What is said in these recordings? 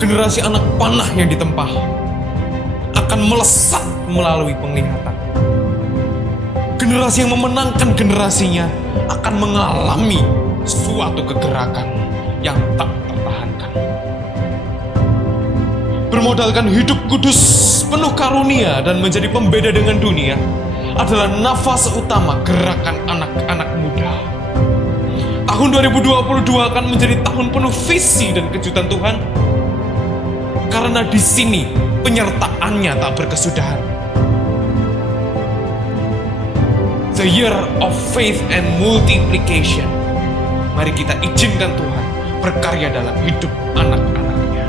Generasi anak panah yang ditempah akan melesat melalui penglihatan. Generasi yang memenangkan generasinya akan mengalami suatu kegerakan yang tak tertahankan. Bermodalkan hidup kudus, penuh karunia dan menjadi pembeda dengan dunia adalah nafas utama gerakan anak-anak muda. Tahun 2022 akan menjadi tahun penuh visi dan kejutan Tuhan. Karena di sini penyertaannya tak berkesudahan. The year of faith and multiplication. Mari kita izinkan Tuhan berkarya dalam hidup anak-anaknya.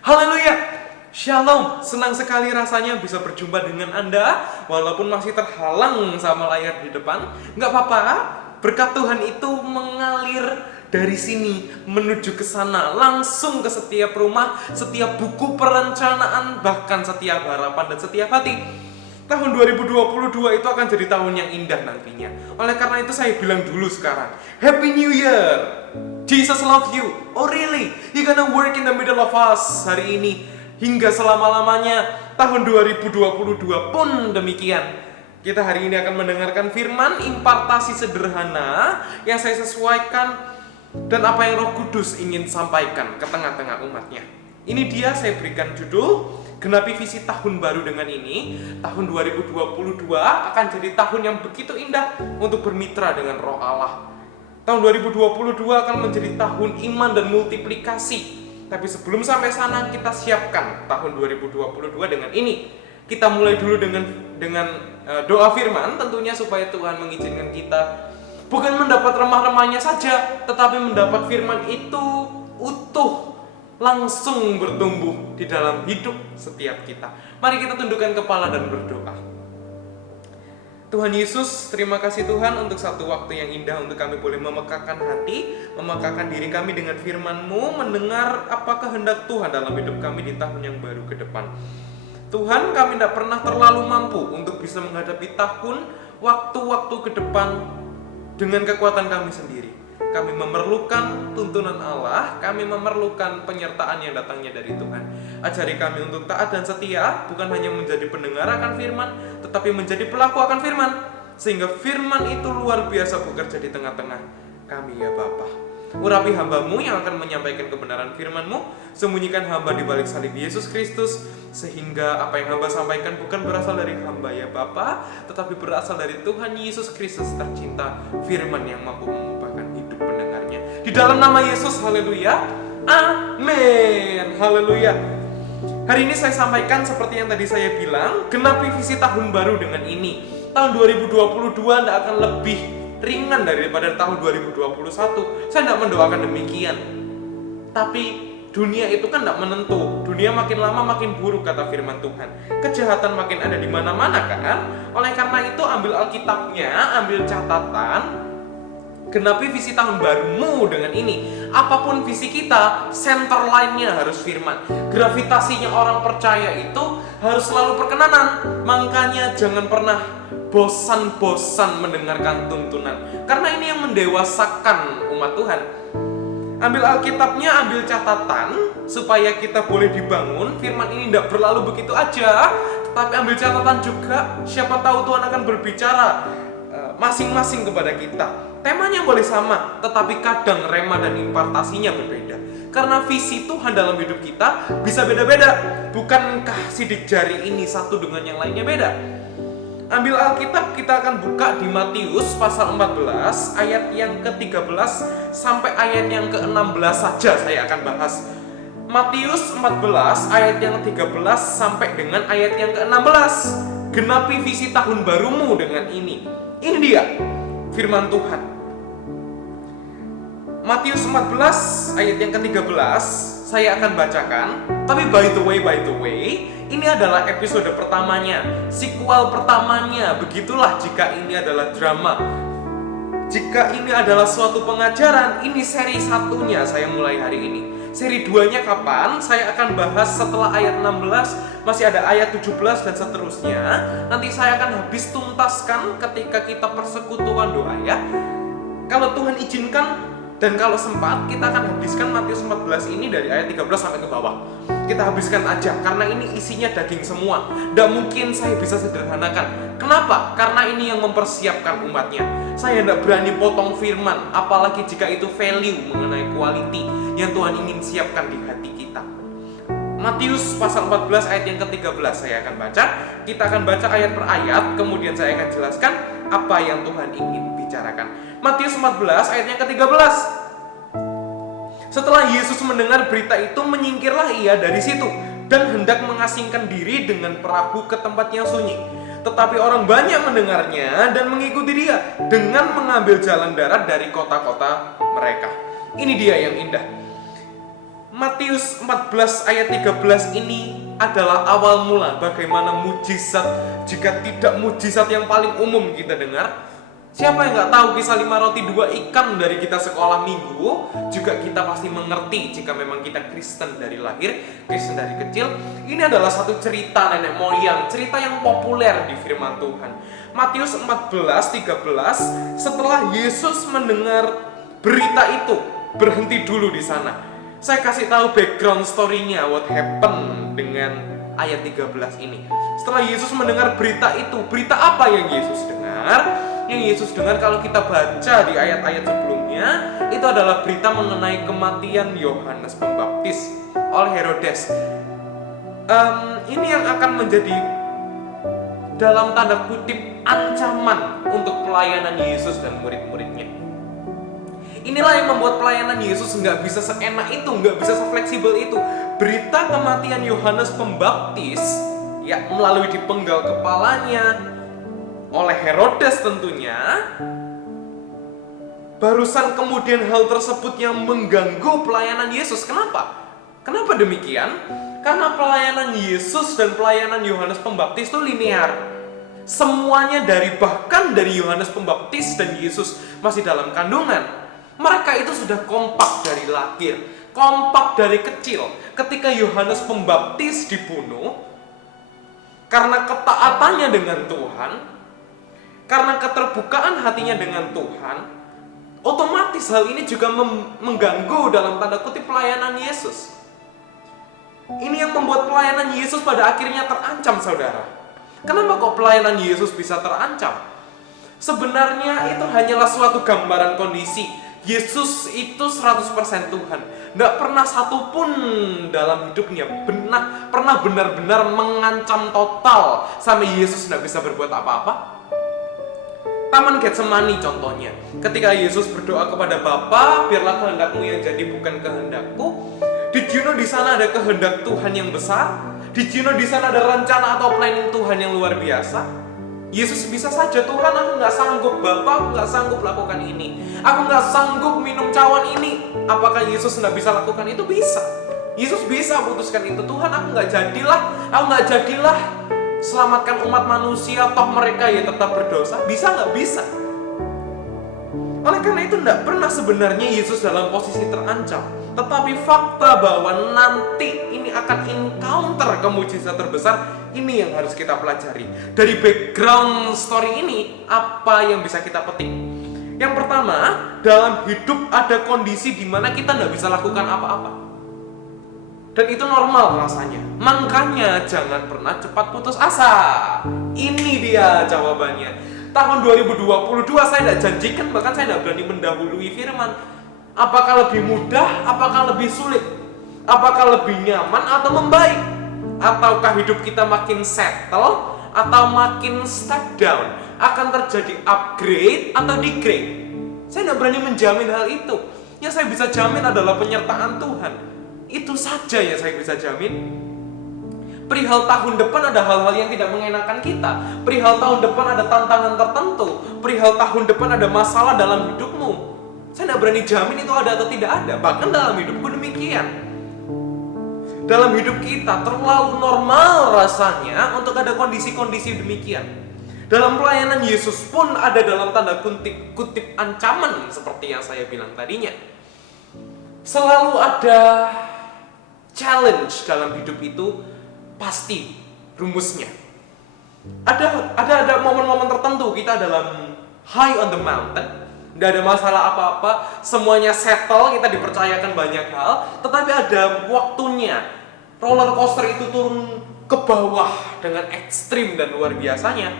Haleluya! Shalom, senang sekali rasanya bisa berjumpa dengan Anda walaupun masih terhalang sama layar di depan. Nggak apa-apa, berkat Tuhan itu mengalir dari sini menuju ke sana, langsung ke setiap rumah, setiap buku perencanaan, bahkan setiap harapan dan setiap hati. Tahun 2022 itu akan jadi tahun yang indah nantinya. Oleh karena itu saya bilang dulu sekarang, Happy New Year! Jesus love you. Oh really? You gonna work in the middle of us hari ini hingga selama-lamanya. Tahun 2022 pun demikian. Kita hari ini akan mendengarkan firman impartasi sederhana yang saya sesuaikan dan apa yang Roh Kudus ingin sampaikan ke tengah-tengah umatnya. Ini dia saya berikan judul, genapi visi tahun baru dengan ini. Tahun 2022 akan jadi tahun yang begitu indah untuk bermitra dengan Roh Allah. Tahun 2022 akan menjadi tahun iman dan multiplikasi. Tapi sebelum sampai sana, kita siapkan tahun 2022 dengan ini. Kita mulai dulu dengan doa firman, tentunya supaya Tuhan mengizinkan kita bukan mendapat remah-remahnya saja, tetapi mendapat firman itu utuh, langsung bertumbuh di dalam hidup setiap kita. Mari kita tundukkan kepala dan berdoa. Tuhan Yesus, terima kasih Tuhan untuk satu waktu yang indah untuk kami boleh memekakkan hati, memekakkan diri kami dengan firman-Mu, mendengar apa kehendak Tuhan dalam hidup kami di tahun yang baru ke depan. Tuhan, kami tidak pernah terlalu mampu untuk bisa menghadapi tahun, waktu-waktu ke depan dengan kekuatan kami sendiri. Kami memerlukan tuntunan Allah, kami memerlukan penyertaan yang datangnya dari Tuhan. Ajari kami untuk taat dan setia, bukan hanya menjadi pendengar akan firman, tetapi menjadi pelaku akan firman. Sehingga firman itu luar biasa bekerja di tengah-tengah kami ya Bapa. Urapi hamba-Mu yang akan menyampaikan kebenaran firman-Mu, sembunyikan hamba di balik salib Yesus Kristus, sehingga apa yang hamba sampaikan bukan berasal dari hamba ya Bapa, tetapi berasal dari Tuhan Yesus Kristus tercinta, firman yang mampu mengubahkan hidup pendengarnya. Di dalam nama Yesus, haleluya, amin, haleluya. Hari ini saya sampaikan seperti yang tadi saya bilang, genapi visi tahun baru dengan ini. Tahun 2022 tidak akan lebih ringan daripada tahun 2021. Saya tidak mendoakan demikian. Tapi dunia itu kan tidak menentu. Dunia makin lama makin buruk kata firman Tuhan. Kejahatan makin ada di mana-mana kan. Oleh karena itu ambil Alkitabnya, ambil catatan, genapi visi tahun barumu dengan ini. Apapun visi kita, center line-nya harus firman. Gravitasinya orang percaya itu harus selalu perkenanan. Makanya jangan pernah bosan-bosan mendengarkan tuntunan. Karena ini yang mendewasakan umat Tuhan. Ambil Alkitabnya, ambil catatan supaya kita boleh dibangun. Firman ini tidak berlalu begitu aja, tapi ambil catatan juga. Siapa tahu Tuhan akan berbicara masing-masing kepada kita. Temanya boleh sama, tetapi kadang rema dan impartasinya berbeda. Karena visi Tuhan dalam hidup kita bisa beda-beda. Bukankah sidik jari ini satu dengan yang lainnya beda? Ambil Alkitab, kita akan buka di Matius pasal 14 ayat yang ke-13 sampai ayat yang ke-16 saja saya akan bahas. Matius 14 ayat yang ke-13 sampai dengan ayat yang ke-16. Genapi visi tahun barumu dengan ini. Ini dia firman Tuhan. Matius 14 ayat yang ke-13 saya akan bacakan. Tapi by the way, ini adalah episode pertamanya, sequel pertamanya. Begitulah jika ini adalah drama. Jika ini adalah suatu pengajaran, ini seri satunya saya mulai hari ini. Seri 2-nya kapan? Saya akan bahas setelah ayat 16, masih ada ayat 17 dan seterusnya. Nanti saya akan habis tuntaskan ketika kita persekutuan doa ya. Kalau Tuhan izinkan dan kalau sempat, kita akan habiskan Matius 14 ini dari ayat 13 sampai ke bawah. Kita habiskan aja, karena ini isinya daging semua. Nggak mungkin saya bisa sederhanakan. Kenapa? Karena ini yang mempersiapkan umatnya. Saya nggak berani potong firman, apalagi jika itu value mengenai quality yang Tuhan ingin siapkan di hati kita. Matius pasal 14 ayat yang ke-13 saya akan baca. Kita akan baca ayat per ayat, kemudian saya akan jelaskan apa yang Tuhan ingin bicarakan. Matius 14 ayat yang ke-13. Setelah Yesus mendengar berita itu, menyingkirlah ia dari situ dan hendak mengasingkan diri dengan perahu ke tempat yang sunyi. Tetapi orang banyak mendengarnya dan mengikuti dia dengan mengambil jalan darat dari kota-kota mereka. Ini dia yang indah. Matius 14 ayat 13 ini adalah awal mula bagaimana mujizat, jika tidak mujizat yang paling umum kita dengar. Siapa yang nggak tahu kisah 5 roti 2 ikan dari kita sekolah minggu? Juga kita pasti mengerti jika memang kita Kristen dari lahir, Kristen dari kecil. Ini adalah satu cerita nenek moyang, cerita yang populer di firman Tuhan. Matius 14:13, setelah Yesus mendengar berita itu, berhenti dulu di sana. Saya kasih tahu background story-nya, what happened dengan ayat 13 ini. Setelah Yesus mendengar berita itu, berita apa yang Yesus dengar? Yang Yesus dengar kalau kita baca di ayat-ayat sebelumnya, itu adalah berita mengenai kematian Yohanes Pembaptis oleh Herodes. Ini yang akan menjadi dalam tanda kutip ancaman untuk pelayanan Yesus dan murid-muridnya. Inilah yang membuat pelayanan Yesus nggak bisa seenak itu, nggak bisa sefleksibel itu. Berita kematian Yohanes Pembaptis, ya melalui dipenggal kepalanya oleh Herodes tentunya, barusan kemudian hal tersebut yang mengganggu pelayanan Yesus. Kenapa? Kenapa demikian? Karena pelayanan Yesus dan pelayanan Yohanes Pembaptis itu linear. Semuanya bahkan dari Yohanes Pembaptis dan Yesus masih dalam kandungan. Mereka itu sudah kompak dari lahir, kompak dari kecil. Ketika Yohanes Pembaptis dibunuh, karena ketaatannya dengan Tuhan, karena keterbukaan hatinya dengan Tuhan, otomatis hal ini juga mengganggu dalam tanda kutip pelayanan Yesus. Ini yang membuat pelayanan Yesus pada akhirnya terancam, saudara. Kenapa kok pelayanan Yesus bisa terancam? Sebenarnya itu hanyalah suatu gambaran kondisi. Yesus itu 100% Tuhan. Nggak pernah satupun dalam hidupnya pernah benar-benar mengancam total sampai Yesus nggak bisa berbuat apa-apa. Taman Getsemani contohnya, ketika Yesus berdoa kepada Bapa, biarlah kehendakmu yang jadi bukan kehendakku. Did you know di sana ada kehendak Tuhan yang besar? Did you know di sana ada rencana atau planning Tuhan yang luar biasa? Yesus bisa saja, Tuhan aku nggak sanggup, Bapa aku nggak sanggup lakukan ini, aku nggak sanggup minum cawan ini. Apakah Yesus nggak bisa lakukan itu? Bisa. Yesus bisa putuskan itu. Tuhan aku nggak jadilah selamatkan umat manusia, toh mereka ya tetap berdosa. Bisa nggak? Bisa. Oleh karena itu tidak pernah sebenarnya Yesus dalam posisi terancam. Tetapi fakta bahwa nanti ini akan encounter kemujizat terbesar, ini yang harus kita pelajari. Dari background story ini, apa yang bisa kita petik? Yang pertama, dalam hidup ada kondisi di mana kita tidak bisa lakukan apa-apa. Dan itu normal rasanya. Makanya jangan pernah cepat putus asa. Ini dia jawabannya. Tahun 2022 saya tidak janjikan, bahkan saya tidak berani mendahului firman. Apakah lebih mudah? Apakah lebih sulit? Apakah lebih nyaman atau membaik? Ataukah hidup kita makin settle atau makin step down? Akan terjadi upgrade atau degrade? Saya tidak berani menjamin hal itu. Yang saya bisa jamin adalah penyertaan Tuhan. Itu saja yang saya bisa jamin. Perihal tahun depan ada hal-hal yang tidak mengenakan kita. Perihal tahun depan ada tantangan tertentu. Perihal tahun depan ada masalah dalam hidupmu. Saya tidak berani jamin itu ada atau tidak ada. Bahkan dalam hidupku demikian. Dalam hidup kita terlalu normal rasanya untuk ada kondisi-kondisi demikian. Dalam pelayanan Yesus pun ada dalam tanda kutip ancaman seperti yang saya bilang tadinya. Selalu ada challenge dalam hidup itu pasti rumusnya. Ada momen-momen tertentu kita dalam high on the mountain, nggak ada masalah apa-apa, semuanya settle, kita dipercayakan banyak hal. Tetapi ada waktunya roller coaster itu turun ke bawah dengan ekstrim dan luar biasanya.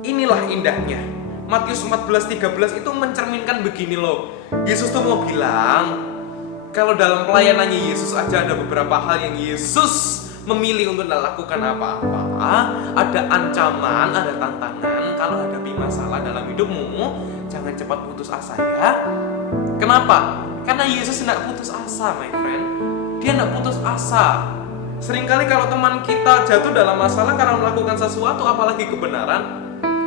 Inilah indahnya. Matius 14:13 itu mencerminkan begini loh. Yesus tuh mau bilang, kalau dalam pelayanannya Yesus aja ada beberapa hal yang Yesus memilih untuk tidak lakukan apa-apa. Ada ancaman, ada tantangan. Kalau hadapi masalah dalam hidupmu, jangan cepat putus asa ya. Kenapa? Karena Yesus tidak putus asa, my friend. Dia tidak putus asa. Seringkali kalau teman kita jatuh dalam masalah karena melakukan sesuatu, apalagi kebenaran.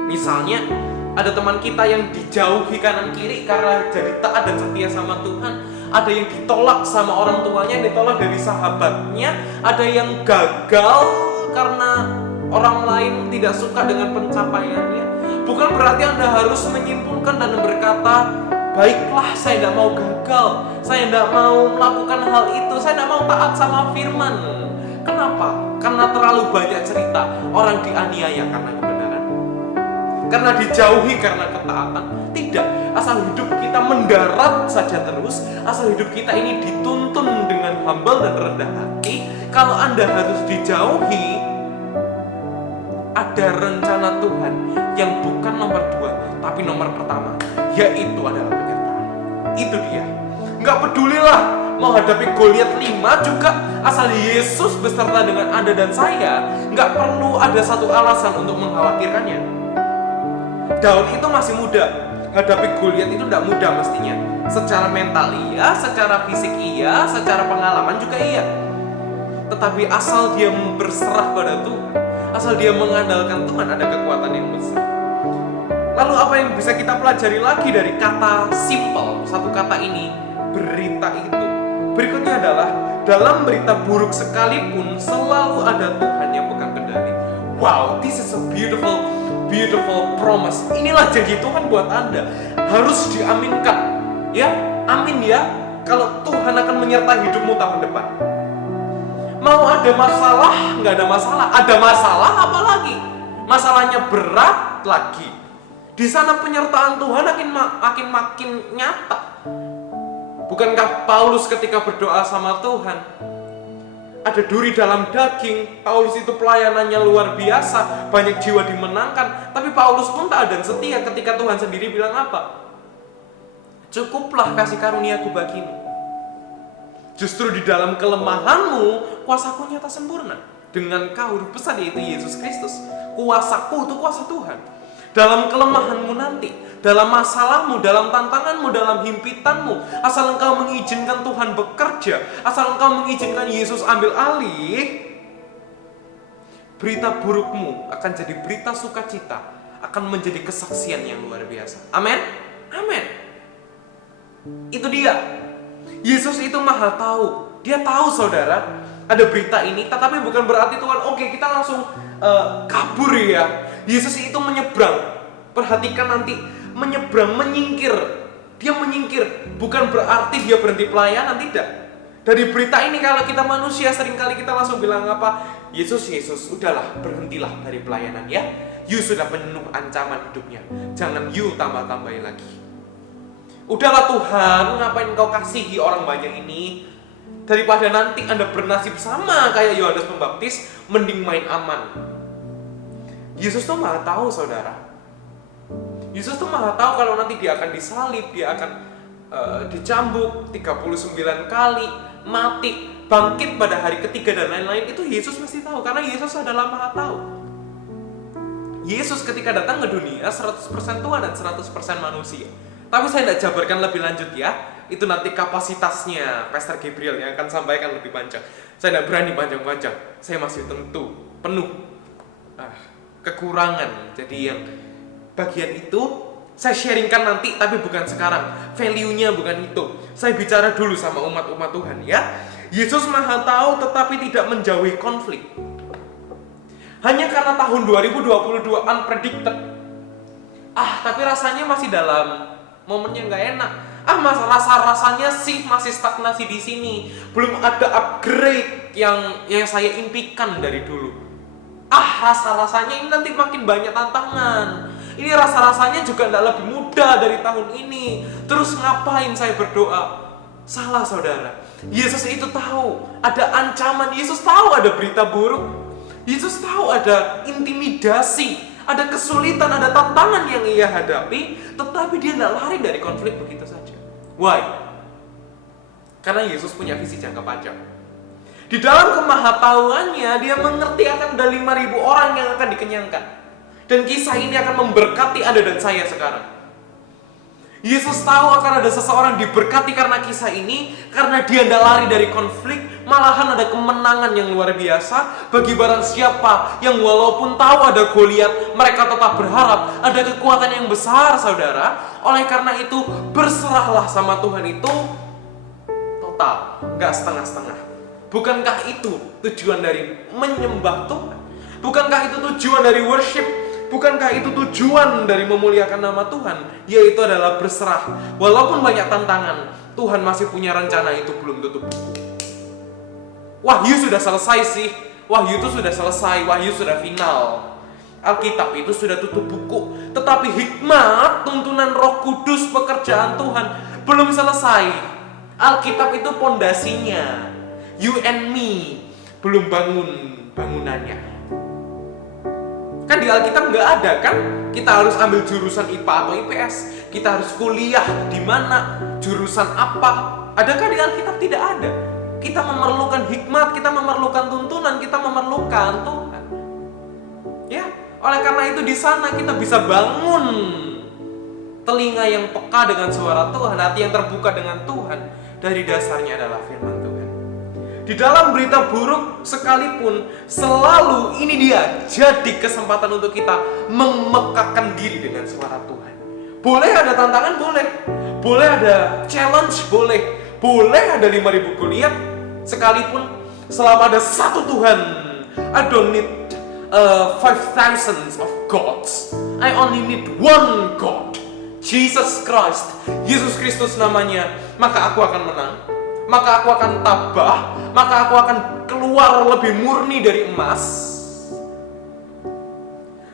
Misalnya, ada teman kita yang dijauhi kanan kiri karena jadi taat dan setia sama Tuhan. Ada yang ditolak sama orang tuanya, ditolak dari sahabatnya. Ada yang gagal karena orang lain tidak suka dengan pencapaiannya. Bukan berarti Anda harus menyimpulkan dan berkata, baiklah, saya tidak mau gagal, saya tidak mau melakukan hal itu, saya tidak mau taat sama firman. Kenapa? Karena terlalu banyak cerita orang dianiaya karena kebenaran, karena dijauhi karena ketaatan. Tidak, asal hidup kita mendarat saja terus, asal hidup kita ini dituntun dengan humble dan rendah hati. Kalau Anda harus dijauhi, ada rencana Tuhan yang bukan nomor 2, tapi nomor pertama, yaitu adalah penyertaan. Itu dia. Nggak pedulilah mau hadapi Goliat 5 juga, asal Yesus beserta dengan Anda dan saya, nggak perlu ada satu alasan untuk mengkhawatirkannya. Daud itu masih muda. Hadapi Goliat itu tidak mudah mestinya. Secara mental iya, secara fisik iya, secara pengalaman juga iya. Tetapi asal dia berserah pada Tuhan, asal dia mengandalkan Tuhan, ada kekuatan yang besar. Lalu apa yang bisa kita pelajari lagi dari kata simple, satu kata ini, berita itu? Berikutnya adalah, dalam berita buruk sekalipun selalu ada Tuhan yang pegang kendali. Wow, this is a beautiful promise. Inilah janji Tuhan buat Anda. Harus diaminkan. Ya, amin ya. Kalau Tuhan akan menyertai hidupmu tahun depan. Mau ada masalah, nggak ada masalah. Ada masalah, apalagi masalahnya berat lagi. Di sana penyertaan Tuhan makin nyata. Bukankah Paulus ketika berdoa sama Tuhan, ada duri dalam daging? Paulus itu pelayanannya luar biasa, banyak jiwa dimenangkan. Tapi Paulus pun taat dan setia ketika Tuhan sendiri bilang apa? Cukuplah kasih karuniaku bagimu. Justru di dalam kelemahanmu, kuasaku nyata sempurna. Dengan kau huruf besar yaitu Yesus Kristus. Kuasaku itu kuasa Tuhan. Dalam kelemahanmu nanti, dalam masalahmu, dalam tantanganmu, dalam himpitanmu, asal engkau mengizinkan Tuhan bekerja, asal engkau mengizinkan Yesus ambil alih, berita burukmu akan jadi berita sukacita, akan menjadi kesaksian yang luar biasa. Amin? Amin. Itu dia. Yesus itu maha tahu. Dia tahu saudara, ada berita ini, tetapi bukan berarti Tuhan, oke, kita langsung kabur ya. Yesus itu menyeberang. Perhatikan nanti, menyeberang, menyingkir. Dia menyingkir, bukan berarti dia berhenti pelayanan, tidak. Dari berita ini kalau kita manusia seringkali kita langsung bilang apa? Yesus, udahlah, berhentilah dari pelayanan ya. You sudah penuh ancaman hidupnya. Jangan you tambah-tambahin lagi. Udahlah Tuhan, ngapain kau kasihi orang banyak ini? Daripada nanti Anda bernasib sama kayak Yohanes Pembaptis, mending main aman. Yesus tuh maha tahu saudara. Yesus tuh maha tahu kalau nanti dia akan disalib, dia akan dicambuk 39 kali, mati, bangkit pada hari ketiga dan lain-lain. Itu Yesus mesti tahu, karena Yesus adalah maha tahu. Yesus ketika datang ke dunia 100% Tuhan dan 100% manusia. Tapi saya tidak jabarkan lebih lanjut ya. Itu nanti kapasitasnya Pastor Gabriel yang akan sampaikan lebih panjang. Saya tidak berani panjang-panjang. Saya masih tentu penuh kekurangan. Jadi yang bagian itu saya sharingkan nanti, tapi bukan sekarang. Value-nya bukan itu. Saya bicara dulu sama umat-umat Tuhan ya. Yesus maha tahu tetapi tidak menjauhi konflik. Hanya karena tahun 2022 unpredicted. Tapi rasanya masih dalam momennya nggak enak. Rasa-rasanya sih masih stagnasi di sini. Belum ada upgrade yang saya impikan dari dulu. Rasa-rasanya ini nanti makin banyak tantangan. Ini rasa-rasanya juga tidak lebih mudah dari tahun ini. Terus ngapain saya berdoa? Salah, saudara. Yesus itu tahu ada ancaman. Yesus tahu ada berita buruk. Yesus tahu ada intimidasi, ada kesulitan, ada tantangan yang ia hadapi. Tetapi dia tidak lari dari konflik begitu saja. Why? Karena Yesus punya visi jangka panjang. Di dalam kemahatauannya, dia mengerti akan ada 5.000 orang yang akan dikenyangkan. Dan kisah ini akan memberkati Anda dan saya sekarang. Yesus tahu akan ada seseorang diberkati karena kisah ini, karena dia tidak lari dari konflik, malahan ada kemenangan yang luar biasa bagi barang siapa yang walaupun tahu ada Goliat, mereka tetap berharap ada kekuatan yang besar, saudara. Oleh karena itu, berserahlah sama Tuhan itu total, nggak setengah-setengah. Bukankah itu tujuan dari menyembah Tuhan? Bukankah itu tujuan dari worship? Bukankah itu tujuan dari memuliakan nama Tuhan? Yaitu adalah berserah. Walaupun banyak tantangan, Tuhan masih punya rencana, itu belum tutup. Wahyu sudah selesai sih. Wahyu itu sudah selesai. Wahyu sudah final. Alkitab itu sudah tutup buku. Tetapi hikmat, tuntunan Roh Kudus, pekerjaan Tuhan belum selesai. Alkitab itu pondasinya. You and me belum bangun bangunannya. Kan di Alkitab nggak ada kan? Kita harus ambil jurusan IPA atau IPS. Kita harus kuliah di mana, jurusan apa. Adakah di Alkitab? Tidak ada. Kita memerlukan hikmat, kita memerlukan tuntunan, kita memerlukan Tuhan. Ya, oleh karena itu di sana kita bisa bangun telinga yang peka dengan suara Tuhan, hati yang terbuka dengan Tuhan. Dari dasarnya adalah firman Tuhan. Di dalam berita buruk sekalipun, selalu ini dia jadi kesempatan untuk kita memekakan diri dengan suara Tuhan. Boleh ada tantangan, boleh. Boleh ada challenge, boleh. Boleh ada 5.000 Goliat, sekalipun selama ada satu Tuhan. I don't need 5,000 of gods. I only need one God, Jesus Christ. Yesus Kristus namanya. Maka aku akan menang. Maka aku akan tabah, maka aku akan keluar lebih murni dari emas.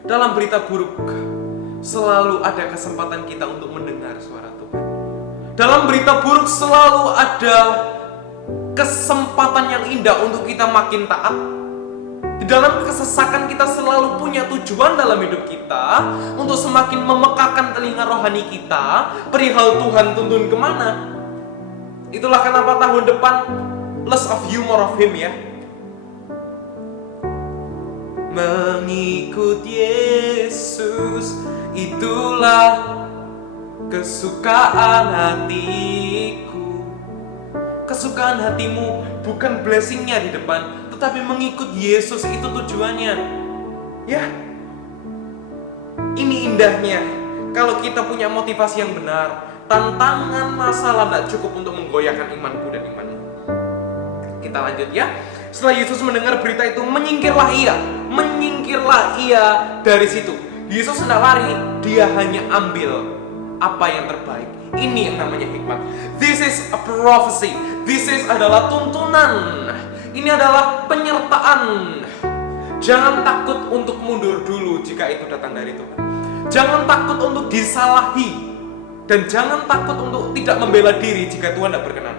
Dalam berita buruk, selalu ada kesempatan kita untuk mendengar suara Tuhan. Dalam berita buruk selalu ada kesempatan yang indah untuk kita makin taat. Di dalam kesesakan kita selalu punya tujuan dalam hidup kita untuk semakin memekakan telinga rohani kita perihal Tuhan tuntun kemana. Itulah kenapa tahun depan less of you, more of him ya. Mengikut Yesus, itulah kesukaan hatiku. Kesukaan hatimu bukan blessingnya di depan, tetapi mengikut Yesus itu tujuannya. Ya, ini indahnya kalau kita punya motivasi yang benar. Tantangan, masalah tidak cukup untuk menggoyahkan imanku dan imanmu. Kita lanjut ya. Setelah Yesus mendengar berita itu, menyingkirlah ia dari situ. Yesus tidak lari, dia hanya ambil apa yang terbaik. Ini yang namanya hikmat. This is a prophecy. This is adalah tuntunan. Ini adalah penyertaan. Jangan takut untuk mundur dulu jika itu datang dari Tuhan. Jangan takut untuk disalahi. Dan jangan takut untuk tidak membela diri jika Tuhan tidak berkenan.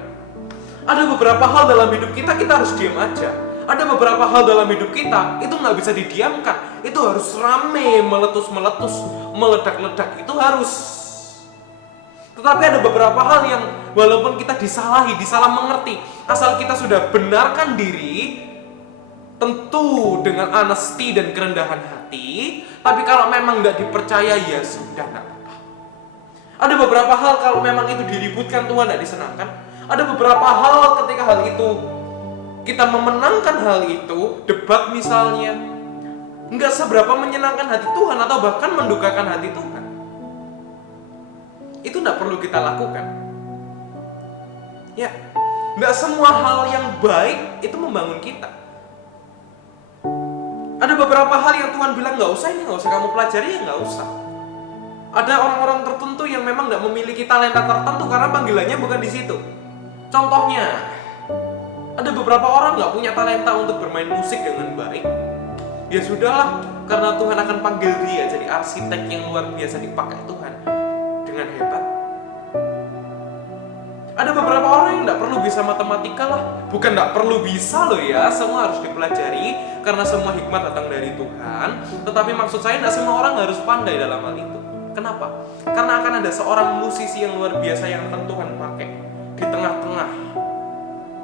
Ada beberapa hal dalam hidup kita harus diam aja. Ada beberapa hal dalam hidup kita itu nggak bisa didiamkan. Itu harus rame, meletus-meletus, meledak-ledak. Itu harus. Tetapi ada beberapa hal yang walaupun kita disalahi, disalah mengerti, asal kita sudah benarkan diri, tentu dengan honesty dan kerendahan hati. Tapi kalau memang nggak dipercaya, ya sudah nggak. Ada beberapa hal kalau memang itu diributkan, Tuhan tidak disenangkan. Ada beberapa hal ketika hal itu kita memenangkan hal itu, debat misalnya, nggak seberapa menyenangkan hati Tuhan atau bahkan mendukakan hati Tuhan. Itu tidak perlu kita lakukan. Ya, nggak semua hal yang baik itu membangun kita. Ada beberapa hal yang Tuhan bilang nggak usah kamu pelajari, ya nggak usah. Ada orang-orang tertentu yang memang nggak memiliki talenta tertentu karena panggilannya bukan di situ. Contohnya, ada beberapa orang nggak punya talenta untuk bermain musik dengan baik. Ya sudahlah, karena Tuhan akan panggil dia jadi arsitek yang luar biasa dipakai Tuhan dengan hebat. Ada beberapa orang yang nggak perlu bisa matematika lah. Bukan nggak perlu bisa loh ya, semua harus dipelajari karena semua hikmat datang dari Tuhan. Tetapi maksud saya nggak semua orang harus pandai dalam hal itu. Kenapa? Karena akan ada seorang musisi yang luar biasa yang akan Tuhan pakai di tengah-tengah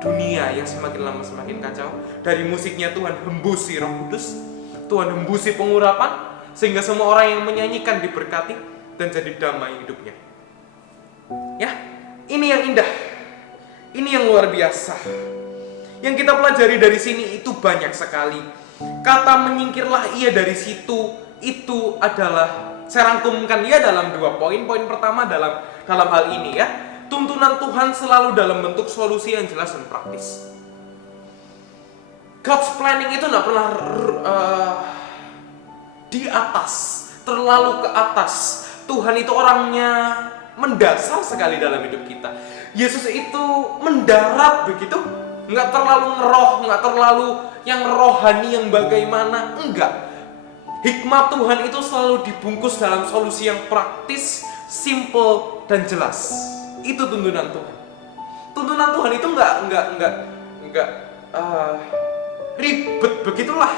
dunia yang semakin lama semakin kacau. Dari musiknya Tuhan hembusi Roh Kudus, Tuhan hembusi pengurapan, sehingga semua orang yang menyanyikan diberkati dan jadi damai hidupnya. Ya, ini yang indah, ini yang luar biasa. Yang kita pelajari dari sini itu banyak sekali. Kata menyingkirlah ia dari situ, itu adalah, saya rangkumkan ya dalam 2 poin. Poin pertama dalam hal ini ya, tuntunan Tuhan selalu dalam bentuk solusi yang jelas dan praktis. God's planning itu nggak pernah di atas, terlalu ke atas. Tuhan itu orangnya mendasar sekali dalam hidup kita. Yesus itu mendarat begitu, nggak terlalu ngeroh, nggak terlalu yang rohani yang bagaimana, enggak. Hikmat Tuhan itu selalu dibungkus dalam solusi yang praktis, simple dan jelas. Itu tuntunan Tuhan. Tuntunan Tuhan itu nggak ribet begitulah,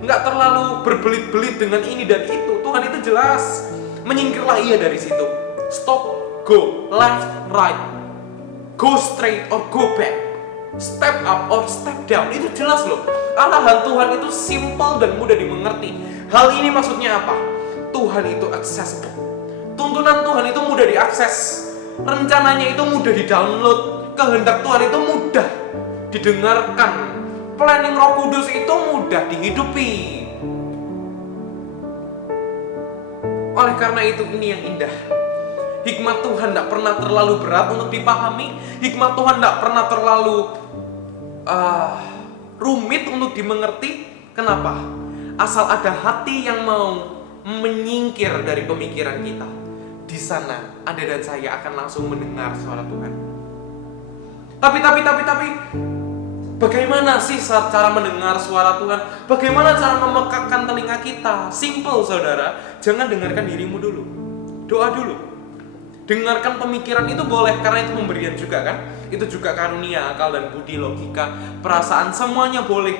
nggak terlalu berbelit-belit dengan ini dan itu. Tuhan itu jelas. Menyingkirlah ia dari situ. Stop, go, left, right, go straight or go back, step up or step down. Itu jelas loh. Arahan Tuhan itu simple dan mudah dimengerti. Hal ini maksudnya apa? Tuhan itu accessible. Tuntunan Tuhan itu mudah diakses. Rencananya itu mudah di-download. Kehendak Tuhan itu mudah didengarkan. Planning Roh Kudus itu mudah dihidupi. Oleh karena itu ini yang indah. Hikmat Tuhan tidak pernah terlalu berat untuk dipahami. Hikmat Tuhan tidak pernah terlalu rumit untuk dimengerti. Kenapa? Asal ada hati yang mau menyingkir dari pemikiran kita, di sana Anda dan saya akan langsung mendengar suara Tuhan. Tapi bagaimana sih cara mendengar suara Tuhan? Bagaimana cara memekakkan telinga kita? Simple saudara, jangan dengarkan dirimu dulu, doa dulu. Dengarkan pemikiran itu boleh, karena itu pemberian juga kan. Itu juga karunia, akal dan budi, logika, perasaan, semuanya boleh.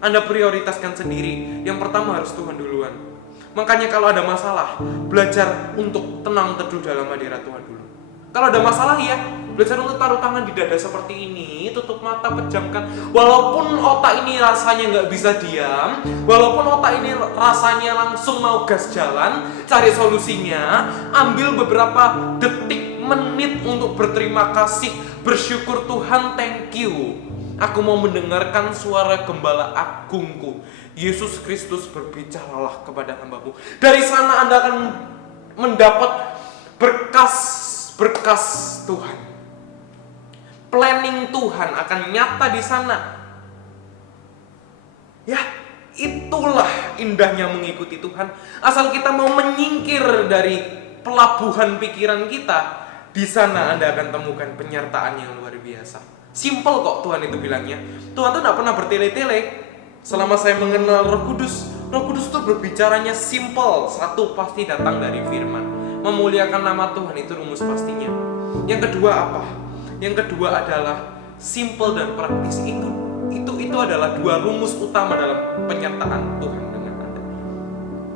Anda prioritaskan sendiri. Yang pertama harus Tuhan duluan. Makanya kalau ada masalah, belajar untuk tenang teduh dalam hadirat Tuhan dulu. Kalau ada masalah ya, belajar untuk taruh tangan di dada seperti ini, tutup mata, pejamkan. Walaupun otak ini rasanya nggak bisa diam, walaupun otak ini rasanya langsung mau gas jalan, cari solusinya, ambil beberapa detik, menit untuk berterima kasih, bersyukur Tuhan, thank you. Aku mau mendengarkan suara gembala agungku, Yesus Kristus, berbicaralah kepada hamba-Mu. Dari sana Anda akan mendapat berkas Tuhan. Planning Tuhan akan nyata di sana. Ya, itulah indahnya mengikuti Tuhan. Asal kita mau menyingkir dari pelabuhan pikiran kita, di sana Anda akan temukan penyertaan yang luar biasa. Simple kok Tuhan itu bilangnya. Tuhan tuh gak pernah bertele-tele. Selama saya mengenal Roh Kudus tuh berbicaranya simple. Satu, pasti datang dari firman. Memuliakan nama Tuhan itu rumus pastinya. Yang kedua apa? Yang kedua adalah simple dan praktis. Itu adalah 2 rumus utama dalam penyertaan Tuhan dengan Anda.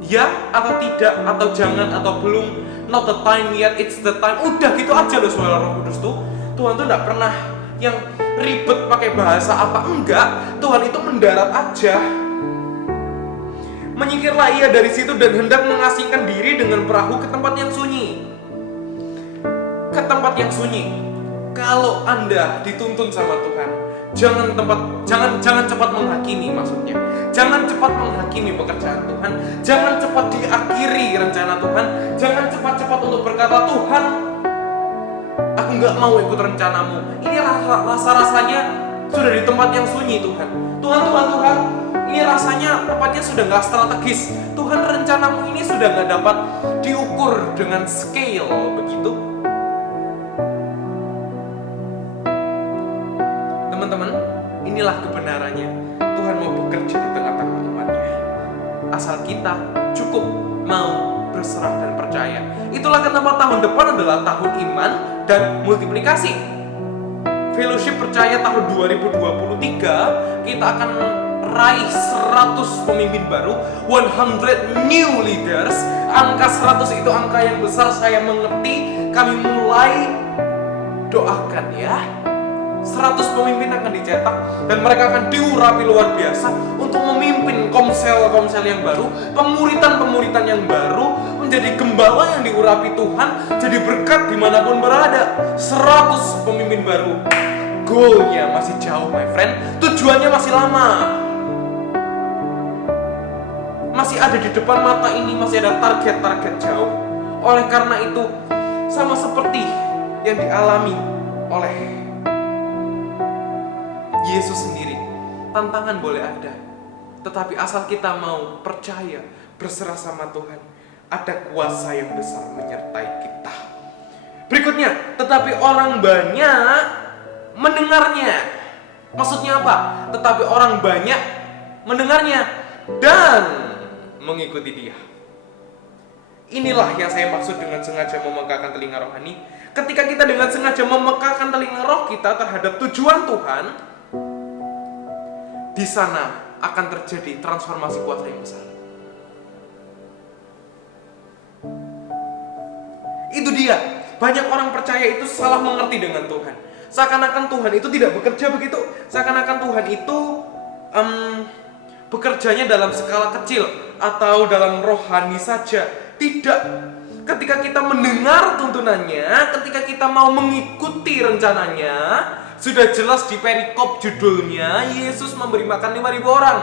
Ya atau tidak, atau jangan atau belum, not the time yet, it's the time. Udah gitu aja loh suara Roh Kudus tuh. Tuhan tuh gak pernah yang ribet pakai bahasa apa, enggak. Tuhan itu mendarat aja. Menyingkirlah ia dari situ dan hendak mengasingkan diri dengan perahu ke tempat yang sunyi. Ke tempat yang sunyi. Kalau Anda dituntun sama Tuhan, jangan cepat menghakimi, maksudnya. Jangan cepat menghakimi pekerjaan Tuhan. Jangan cepat diakhiri rencana Tuhan. Jangan cepat-cepat untuk berkata, Tuhan, aku nggak mau ikut rencanamu. Ini rasa-rasanya sudah di tempat yang sunyi Tuhan. Tuhan, ini rasanya tempatnya sudah nggak strategis. Tuhan, rencanamu ini sudah nggak dapat diukur dengan scale begitu. Teman-teman, inilah kebenarannya. Tuhan mau bekerja di tengah-tengah umatnya. Asal kita cukup mau berserah dan percaya. Itulah kenapa tahun depan adalah tahun iman dan multiplikasi. Fellowship percaya tahun 2023 kita akan raih 100 pemimpin baru, 100 new leaders. Angka 100 itu angka yang besar, saya mengerti. Kami mulai doakan ya. 100 pemimpin akan dicetak dan mereka akan diurapi luar biasa untuk memimpin komsel-komsel yang baru, pemuritan-pemuritan yang baru, menjadi gembala yang diurapi Tuhan, jadi berkat dimanapun berada. 100 pemimpin baru. Goalnya masih jauh my friend, tujuannya masih lama, masih ada di depan mata ini, masih ada target-target jauh. Oleh karena itu, sama seperti yang dialami oleh Yesus sendiri, tantangan boleh ada, tetapi asal kita mau percaya, berserah sama Tuhan, ada kuasa yang besar menyertai kita. Berikutnya, tetapi orang banyak mendengarnya. Maksudnya apa? Tetapi orang banyak mendengarnya dan mengikuti dia. Inilah yang saya maksud dengan sengaja memegahkan telinga rohani. Ketika kita dengan sengaja memegahkan telinga roh kita terhadap tujuan Tuhan, di sana akan terjadi transformasi kuasa yang besar. Itu dia. Banyak orang percaya itu salah mengerti dengan Tuhan. Seakan-akan Tuhan itu tidak bekerja begitu. Seakan-akan Tuhan itu bekerjanya dalam skala kecil atau dalam rohani saja. Tidak. Ketika kita mendengar tuntunannya, ketika kita mau mengikuti rencananya, sudah jelas di perikop judulnya, Yesus memberi makan 5.000 orang.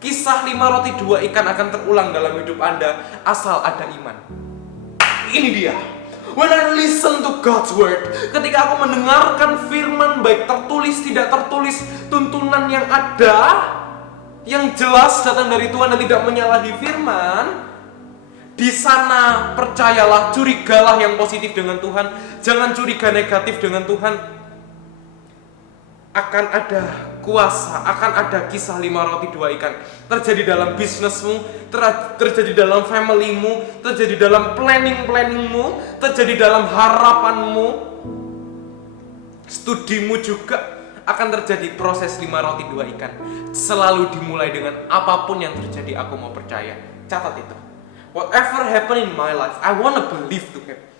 Kisah 5 roti 2 ikan akan terulang dalam hidup Anda asal ada iman. Ini dia. When I listen to God's word, ketika aku mendengarkan firman baik tertulis tidak tertulis, tuntunan yang ada, yang jelas datang dari Tuhan dan tidak menyalahi firman, di sana percayalah, curigalah yang positif dengan Tuhan, jangan curiga negatif dengan Tuhan. Akan ada kuasa, akan ada kisah 5 roti 2 ikan terjadi dalam bisnismu, terjadi dalam familymu, terjadi dalam planningmu, terjadi dalam harapanmu, studimu juga akan terjadi proses 5 roti 2 ikan. Selalu dimulai dengan apapun yang terjadi, aku mau percaya. Catat itu. Whatever happen in my life, I wanna believe to him.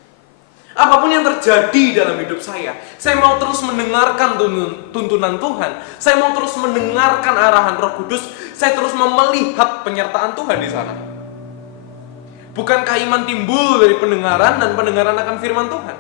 Apapun yang terjadi dalam hidup saya mau terus mendengarkan tuntunan Tuhan. Saya mau terus mendengarkan arahan Roh Kudus. Saya terus melihat penyertaan Tuhan di sana. Bukankah iman timbul dari pendengaran dan pendengaran akan firman Tuhan?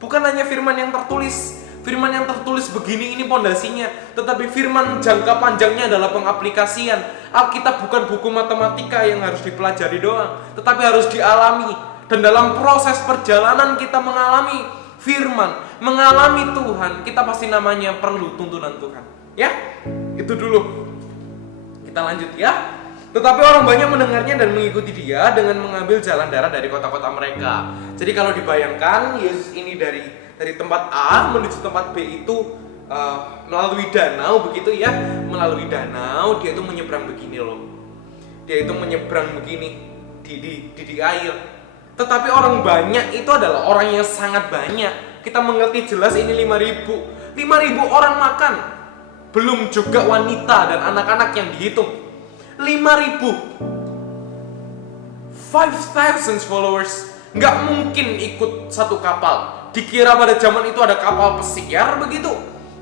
Bukan hanya firman yang tertulis. Firman yang tertulis begini ini pondasinya, tetapi firman jangka panjangnya adalah pengaplikasian. Alkitab bukan buku matematika yang harus dipelajari doang, tetapi harus dialami. Dan dalam proses perjalanan kita mengalami firman, mengalami Tuhan, kita pasti namanya perlu tuntunan Tuhan. Ya, itu dulu. Kita lanjut ya. Tetapi orang banyak mendengarnya dan mengikuti dia dengan mengambil jalan darat dari kota-kota mereka. Jadi kalau dibayangkan, Yesus ini dari tempat A menuju tempat B itu melalui danau begitu ya. Melalui danau, dia itu menyeberang begini loh. Dia itu menyeberang begini di air. Tetapi orang banyak itu adalah orang yang sangat banyak. Kita mengerti jelas ini 5.000 orang makan. Belum juga wanita dan anak-anak yang dihitung. 5,000 followers. Nggak mungkin ikut satu kapal. Dikira pada zaman itu ada kapal pesiar begitu.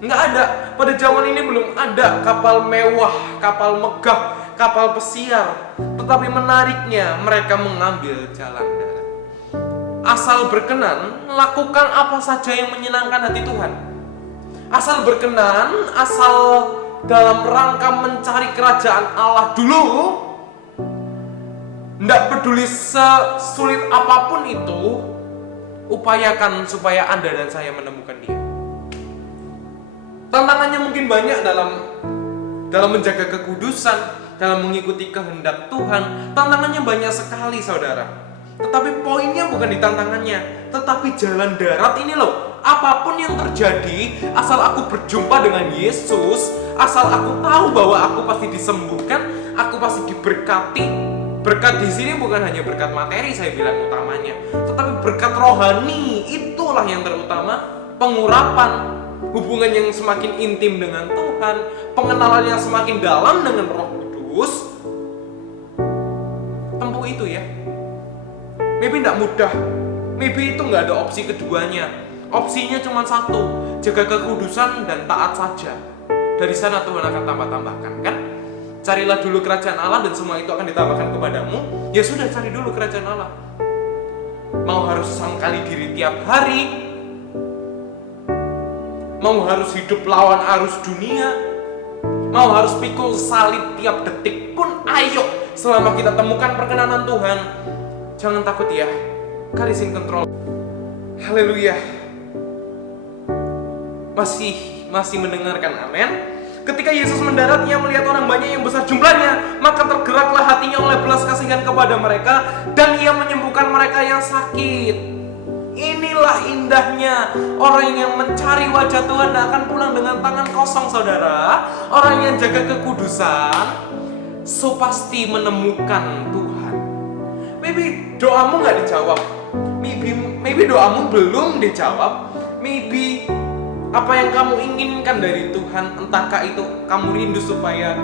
Nggak ada. Pada zaman ini belum ada kapal mewah, kapal megah, kapal pesiar. Tetapi menariknya mereka mengambil jalan darat. Asal berkenan, lakukan apa saja yang menyenangkan hati Tuhan. Asal berkenan, asal dalam rangka mencari kerajaan Allah dulu. Nggak peduli sesulit apapun itu, upayakan supaya Anda dan saya menemukan Dia. Tantangannya mungkin banyak dalam menjaga kekudusan, dalam mengikuti kehendak Tuhan. Tantangannya banyak sekali, saudara. Tetapi poinnya bukan di tantangannya, tetapi jalan darat ini loh. Apapun yang terjadi, asal aku berjumpa dengan Yesus, asal aku tahu bahwa aku pasti disembuhkan, aku pasti diberkati. Berkat di sini bukan hanya berkat materi saya bilang utamanya, tetapi berkat rohani, itulah yang terutama. Pengurapan, hubungan yang semakin intim dengan Tuhan, pengenalan yang semakin dalam dengan Roh Kudus. Tempuh itu ya. Maybe tidak mudah, maybe itu nggak ada opsi keduanya. Opsinya cuma satu, jaga kekudusan dan taat saja. Dari sana Tuhan akan tambah-tambahkan, kan? Carilah dulu kerajaan Allah dan semua itu akan ditambahkan kepadamu. Ya sudah, cari dulu kerajaan Allah. Mau harus sangkali diri tiap hari, mau harus hidup lawan arus dunia, mau harus pikul salib tiap detik pun, ayo. Selama kita temukan perkenanan Tuhan, jangan takut ya. God is in control. Haleluya. Masih mendengarkan, amin. Ketika Yesus mendarat, ia melihat orang banyak yang besar jumlahnya, maka tergeraklah hatinya oleh belas kasihan kepada mereka, dan ia menyembuhkan mereka yang sakit. Inilah indahnya orang yang mencari wajah Tuhan tidak akan pulang dengan tangan kosong, saudara. Orang yang jaga kekudusan, so pasti menemukan Tuhan. Maybe doamu nggak dijawab, maybe doamu belum dijawab, maybe apa yang kamu inginkan dari Tuhan, entahkah itu kamu rindu supaya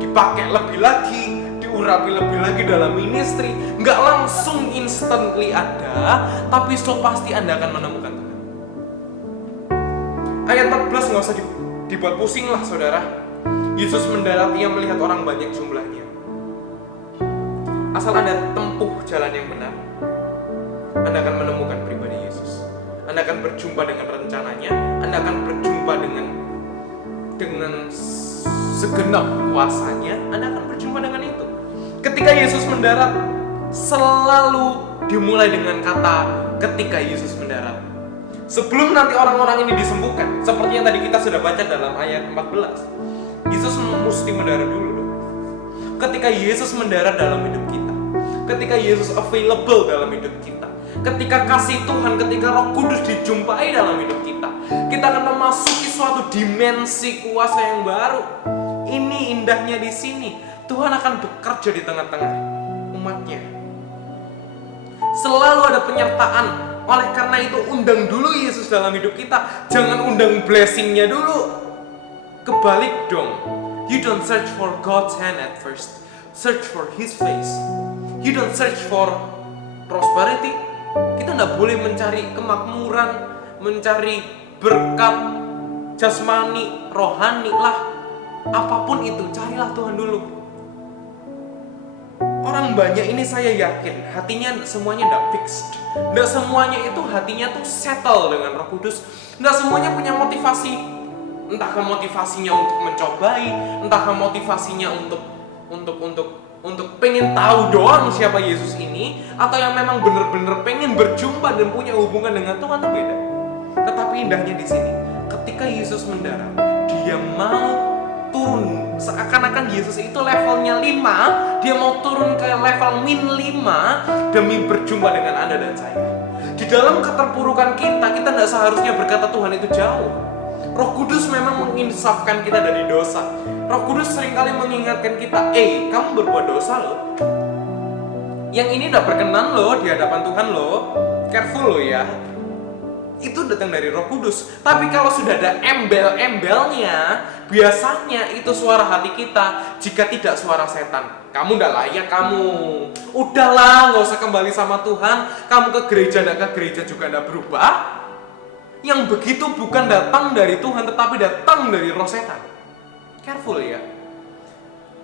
dipakai lebih lagi, diurapi lebih lagi dalam ministry, nggak langsung instantly ada, tapi so pasti Anda akan menemukan Tuhan. Ayat 14 nggak usah dibuat pusing lah, saudara. Yesus mendarat, ia melihat orang banyak jumlahnya. Asal Anda tempuh jalan yang benar, Anda akan menemukan pribadi Yesus. Anda akan berjumpa dengan rencananya, Anda akan berjumpa dengan segenap kuasanya, Anda akan berjumpa dengan itu. Ketika Yesus mendarat, selalu dimulai dengan kata ketika Yesus mendarat. Sebelum nanti orang-orang ini disembuhkan, seperti yang tadi kita sudah baca dalam ayat 14, Yesus mesti mendarat dulu loh. Ketika Yesus mendarat dalam hidup kita, ketika Yesus available dalam hidup kita, ketika kasih Tuhan, ketika Roh Kudus dijumpai dalam hidup kita, kita akan memasuki suatu dimensi kuasa yang baru. Ini indahnya di sini. Tuhan akan bekerja di tengah-tengah umatnya. Selalu ada penyertaan. Oleh karena itu, undang dulu Yesus dalam hidup kita. Jangan undang blessingnya dulu. Kebalik dong. You don't search for God's hand at first. Search for His face. You don't search for prosperity. Kita tidak boleh mencari kemakmuran, mencari berkat jasmani, rohani lah. Apapun itu, carilah Tuhan dulu. Orang banyak ini saya yakin hatinya semuanya tidak fixed. Tidak semuanya itu hatinya tuh settle dengan Roh Kudus. Tidak semuanya punya motivasi. Entahkah motivasinya untuk mencobai, entahkah motivasinya untuk pengen tahu doang siapa Yesus ini, atau yang memang benar-benar pengen berjumpa dan punya hubungan dengan Tuhan, itu beda. Tetapi indahnya di sini, ketika Yesus mendarat, dia mau turun. Seakan-akan Yesus itu levelnya 5, dia mau turun ke level min 5 demi berjumpa dengan Anda dan saya. Di dalam keterpurukan kita tidak seharusnya berkata Tuhan itu jauh. Roh Kudus memang menginsafkan kita dari dosa. Roh Kudus seringkali mengingatkan kita, kamu berbuat dosa loh. Yang ini tidak berkenan loh di hadapan Tuhan loh. Careful loh ya. Itu datang dari Roh Kudus. Tapi kalau sudah ada embel-embelnya, biasanya itu suara hati kita. Jika tidak suara setan, kamu tidak layak kamu. Udahlah, nggak usah kembali sama Tuhan. Kamu ke gereja, tidak ke gereja juga tidak berubah. Yang begitu bukan datang dari Tuhan, tetapi datang dari roh setan. Careful ya.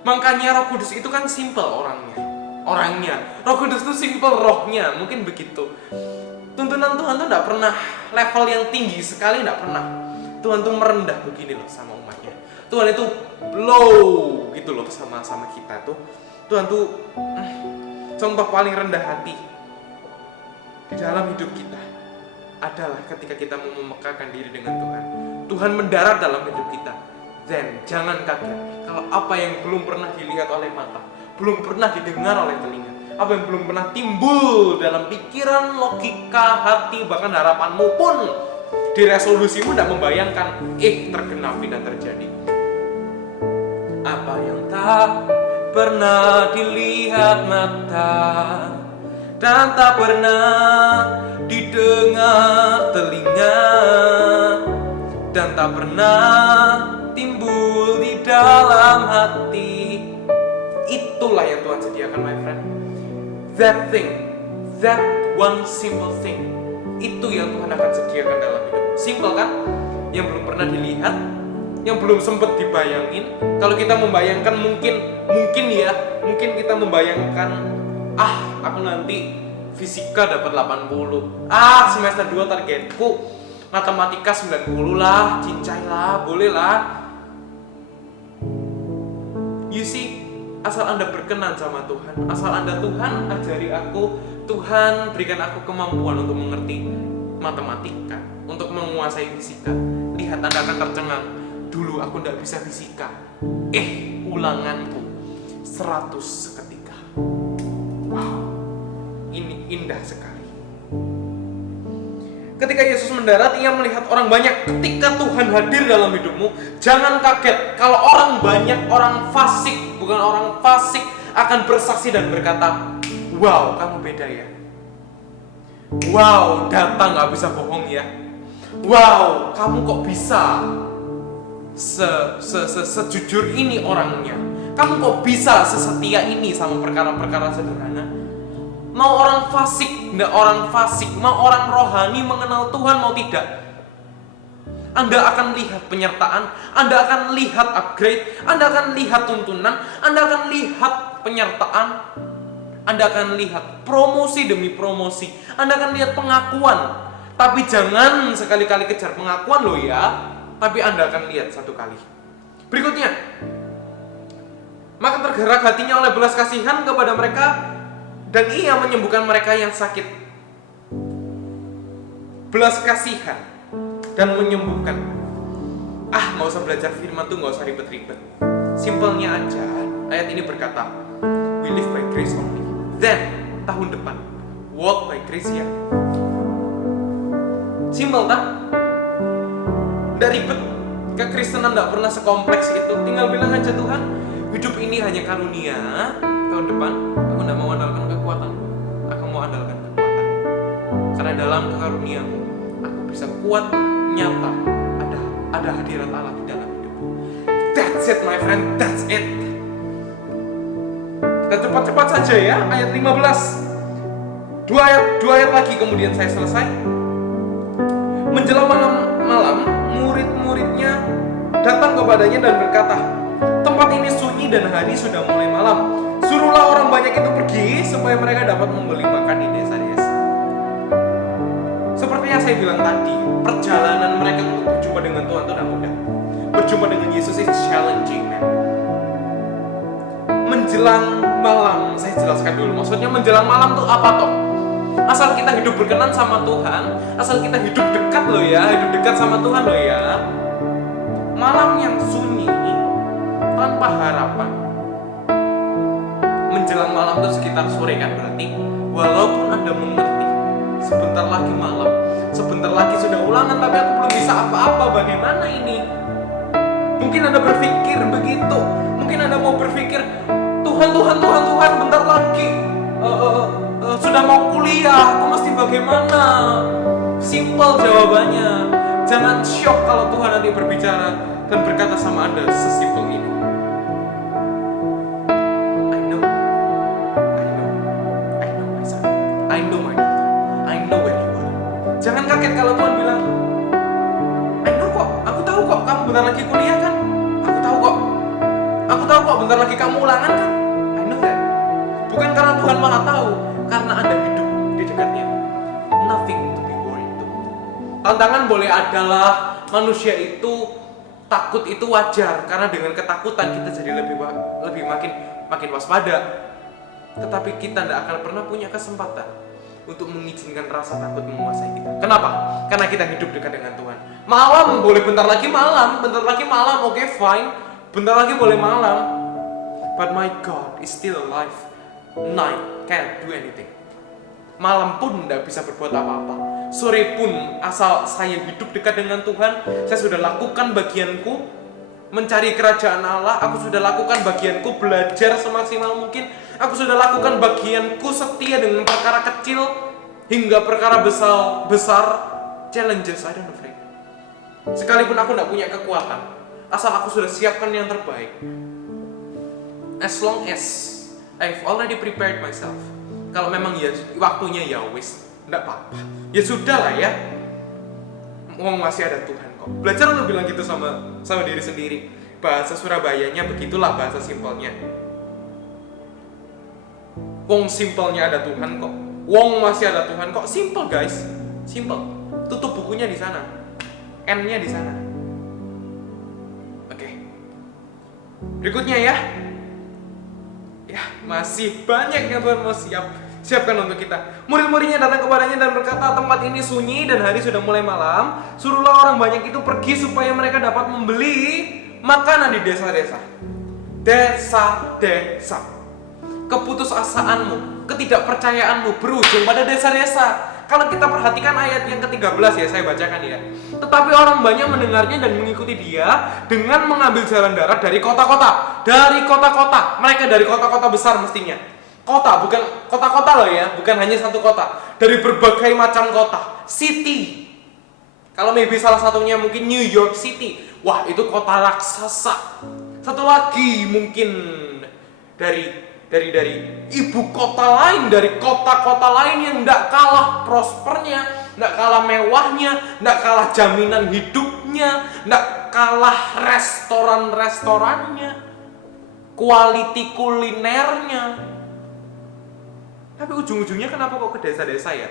Makanya Roh Kudus itu kan simple orangnya. Roh Kudus itu simple rohnya, mungkin begitu. Tuntunan Tuhan tuh tidak pernah level yang tinggi sekali, tidak pernah. Tuhan tuh merendah begini loh sama umatnya. Tuhan itu low gitu loh sama kita tuh. Tuhan tuh contoh paling rendah hati di dalam hidup kita adalah ketika kita mau memekakan diri dengan Tuhan. Tuhan mendarat dalam hidup kita. Then jangan kaget kalau apa yang belum pernah dilihat oleh mata, belum pernah didengar oleh telinga, apa yang belum pernah timbul dalam pikiran, logika, hati, bahkan harapanmu pun di resolusimu tidak membayangkan, tergenapi dan terjadi. Apa yang tak pernah dilihat mata dan tak pernah didengar telinga dan tak pernah timbul di dalam hati, itulah yang Tuhan sediakan, my friend. That thing, that one simple thing, itu yang Tuhan akan sediakan dalam hidup. Simple kan? Yang belum pernah dilihat, yang belum sempat dibayangin. Kalau kita membayangkan mungkin kita membayangkan, aku nanti fisika dapat 80. Semester 2 targetku matematika 90 lah, cincai lah, boleh lah. You see, asal Anda berkenan sama Tuhan, asal Anda, Tuhan ajari aku, Tuhan berikan aku kemampuan untuk mengerti matematika, untuk menguasai fisika. Lihat, Anda akan tercengang. Dulu aku tidak bisa fisika. Ulanganku 100 seketika. Wow, ini indah sekali. Ketika Yesus mendarat, ia melihat orang banyak. Ketika Tuhan hadir dalam hidupmu, jangan kaget kalau orang banyak, orang fasik, bukan orang fasik, akan bersaksi dan berkata, wow, kamu beda ya. Wow, data gak bisa bohong ya. Wow, kamu kok bisa sejujur ini orangnya. Kamu kok bisa sesetia ini sama perkara-perkara sederhana. Mau orang fasik, tidak orang fasik, mau orang rohani mengenal Tuhan, mau tidak, Anda akan lihat penyertaan, Anda akan lihat upgrade, Anda akan lihat tuntunan, Anda akan lihat penyertaan, Anda akan lihat promosi demi promosi, Anda akan lihat pengakuan. Tapi jangan sekali-kali kejar pengakuan loh ya, tapi Anda akan lihat satu kali. Berikutnya, maka tergerak hatinya oleh belas kasihan kepada mereka, dan ia menyembuhkan mereka yang sakit. Belas kasihan dan menyembuhkan. Nggak usah belajar firman tuh, nggak usah ribet-ribet. Simpelnya aja, ayat ini berkata, we live by grace only. Then, tahun depan, walk by grace ya. Simpel tak? Nggak ribet. Kekristenan nggak pernah sekompleks itu. Tinggal bilang aja, Tuhan, hidup ini hanya karunia. Tahun depan, aku tidak mau andalkan kekuatan, aku mau andalkan kekuatan. Karena dalam karunia-Mu, aku bisa kuat, nyata, ada hadirat Allah di dalam hidupku. That's it, my friend, that's it. Kita cepat-cepat saja ya, ayat 15. Dua ayat lagi kemudian saya selesai. Menjelang malam, murid-muridnya datang kepadanya dan berkata, tempat ini sunyi dan hari sudah mulai malam. Suruhlah orang banyak itu pergi supaya mereka dapat membeli makan di desa-desa. Seperti yang saya bilang tadi, perjalanan mereka untuk berjumpa dengan Tuhan itu tidak mudah. Berjumpa dengan Yesus is challenging, man. Menjelang malam, saya jelaskan dulu. Maksudnya menjelang malam tuh apa toh? Asal kita hidup berkenan sama Tuhan, asal kita hidup dekat loh ya, hidup dekat sama Tuhan loh ya. Malam yang sunyi, tanpa harapan. Menjelang malam itu sekitar sore kan, berarti walaupun Anda mengerti sebentar lagi malam, sebentar lagi sudah ulangan, tapi aku belum bisa apa-apa, bagaimana ini? Mungkin Anda berpikir begitu, mungkin Anda mau berpikir, Tuhan, bentar lagi sudah mau kuliah, aku mesti bagaimana? Simple jawabannya. Jangan shock kalau Tuhan nanti berbicara dan berkata sama Anda sesimpel ini. Jangan kaget kalau Tuhan bilang, aku tahu kok kamu bentar lagi kuliah kan? Aku tahu kok bentar lagi kamu ulangan kan? I know that. Bukan karena Tuhan maha tahu, karena Anda hidup di dekatnya. Nothing to be worried to. Tantangan boleh adalah manusia itu takut, itu wajar, karena dengan ketakutan kita jadi lebih makin waspada. Tetapi kita tidak akan pernah punya kesempatan untuk mengizinkan rasa takut menguasai kita. Kenapa? Karena kita hidup dekat dengan Tuhan. Malam boleh bentar lagi malam, oke, fine. Bentar lagi boleh malam. But my God is still alive. Night can't do anything. Malam pun tidak bisa berbuat apa-apa. Sore pun asal saya hidup dekat dengan Tuhan, saya sudah lakukan bagianku mencari kerajaan Allah. Aku sudah lakukan bagianku belajar semaksimal mungkin. Aku sudah lakukan bagianku setia dengan perkara kecil hingga perkara besar challenges. I don't afraid. Sekalipun aku tidak punya kekuatan, asal aku sudah siapkan yang terbaik. As long as I've already prepared myself. Kalau memang ya waktunya ya wis, enggak apa-apa. Ya sudah lah ya. Masih ada Tuhan kok. Belajar untuk bilang gitu sama diri sendiri. Bahasa Surabayanya begitulah bahasa simpelnya. Simpelnya ada Tuhan kok. Masih ada Tuhan kok. Simple guys. Simple. Tutup bukunya di sana. N-nya di sana. Oke. Berikutnya ya. Ya, masih banyak yang Tuhan mau siapkan untuk kita. Murid-muridnya datang kepadanya dan berkata, tempat ini sunyi dan hari sudah mulai malam. Suruhlah orang banyak itu pergi supaya mereka dapat membeli makanan di desa-desa. Desa-desa. Keputusasaanmu, ketidakpercayaanmu berujung pada desa-desa. Kalau kita perhatikan ayat yang ke-13 ya, saya bacakan ya. Tetapi orang banyak mendengarnya dan mengikuti dia dengan mengambil jalan darat dari kota-kota. Dari kota-kota, mereka dari kota-kota besar mestinya. Kota, bukan kota-kota loh ya, bukan hanya satu kota. Dari berbagai macam kota. City. Kalau maybe salah satunya mungkin New York City. Wah, itu kota raksasa. Satu lagi mungkin dari ibu kota lain, dari kota-kota lain yang tidak kalah prospernya, tidak kalah mewahnya, tidak kalah jaminan hidupnya, tidak kalah restoran-restorannya, quality kulinernya. Tapi ujung-ujungnya kenapa kok ke desa-desa ya?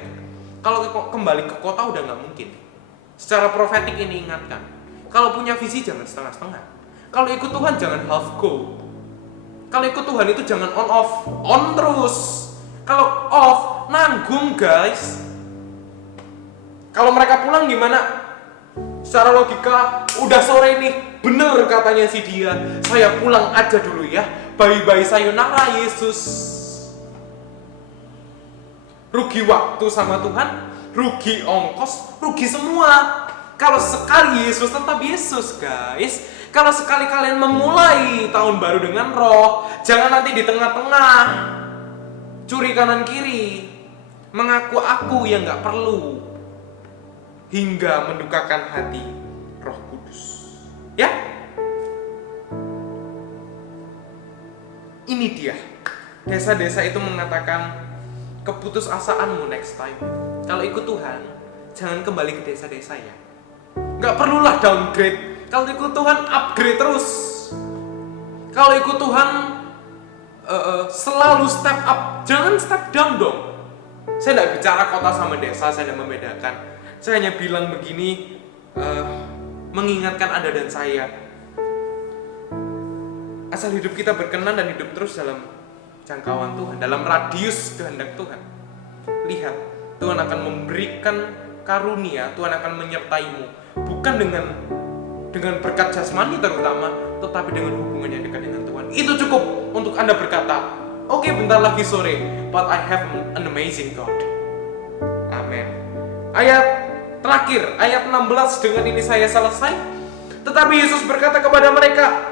Kalau kembali ke kota udah nggak mungkin. Secara profetik ini ingatkan, kalau punya visi jangan setengah-setengah. Kalau ikut Tuhan jangan half go. Kalau ikut Tuhan itu jangan on off, on terus. Kalau off, nanggung guys. Kalau mereka pulang gimana? Secara logika, udah sore nih, bener katanya si dia. Saya pulang aja dulu ya. Bye-bye sayonara Yesus. Rugi waktu sama Tuhan, rugi ongkos, rugi semua. Kalau sekali Yesus tetap Yesus guys. Kalau sekali kalian memulai tahun baru dengan Roh, jangan nanti di tengah-tengah curi kanan kiri, mengaku aku yang gak perlu, hingga mendukakan hati Roh Kudus. Ya? Ini dia. Desa-desa itu mengatakan keputusasaanmu next time. Kalau ikut Tuhan, jangan kembali ke desa-desa ya. Gak perlulah downgrade. Kalau ikut Tuhan, upgrade terus. Kalau ikut Tuhan, selalu step up. Jangan step down dong. Saya tidak bicara kota sama desa, saya tidak membedakan. Saya hanya bilang begini, mengingatkan Anda dan saya. Asal hidup kita berkenan dan hidup terus dalam jangkauan Tuhan, dalam radius kehendak Tuhan. Lihat, Tuhan akan memberikan karunia, Tuhan akan menyertaimu. Bukan dengan berkat jasmani terutama, tetapi dengan hubungan yang dekat dengan Tuhan. Itu cukup untuk Anda berkata, oke, bentar lagi sore, but I have an amazing God. Amin. Ayat terakhir, ayat 16, dengan ini saya selesai. Tetapi Yesus berkata kepada mereka,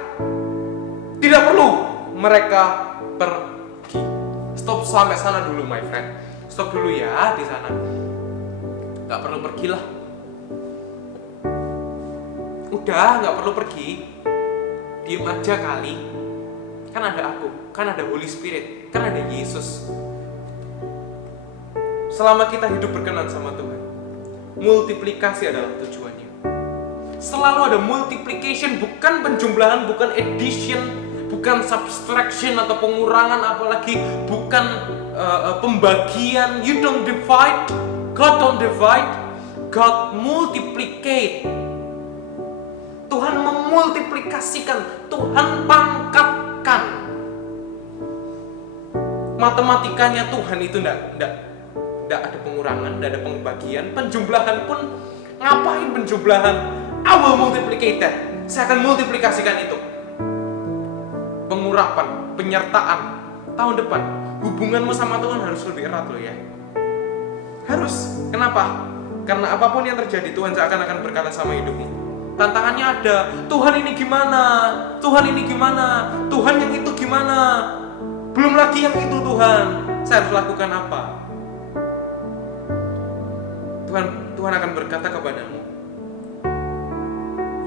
tidak perlu mereka pergi. Stop sampai sana dulu my friend. Stop dulu ya di sana. Gak perlu pergilah. Udah, gak perlu pergi. Diem aja kali. Kan ada aku, kan ada Holy Spirit, kan ada Yesus. Selama kita hidup berkenan sama Tuhan, multiplikasi adalah tujuannya. Selalu ada multiplication, bukan penjumlahan, bukan addition, bukan subtraction atau pengurangan, apalagi bukan pembagian. You don't divide, God don't divide, God multiplicate. Tuhan memultiplikasikan, Tuhan pangkatkan. Matematikanya Tuhan itu tidak ada pengurangan, tidak ada pembagian. Penjumlahan pun, ngapain penjumlahan? I will multiplicate that. Saya akan multiplikasikan itu. Pengurapan, penyertaan tahun depan. hubunganmu sama Tuhan harus lebih erat loh ya. Harus. Kenapa? Karena apapun yang terjadi, Tuhan seakan-akan berkata sama hidupmu. Tantangannya ada, Tuhan ini gimana? Tuhan ini gimana? Tuhan yang itu gimana? Belum lagi yang itu Tuhan, saya harus lakukan apa? Tuhan akan berkata kepadamu,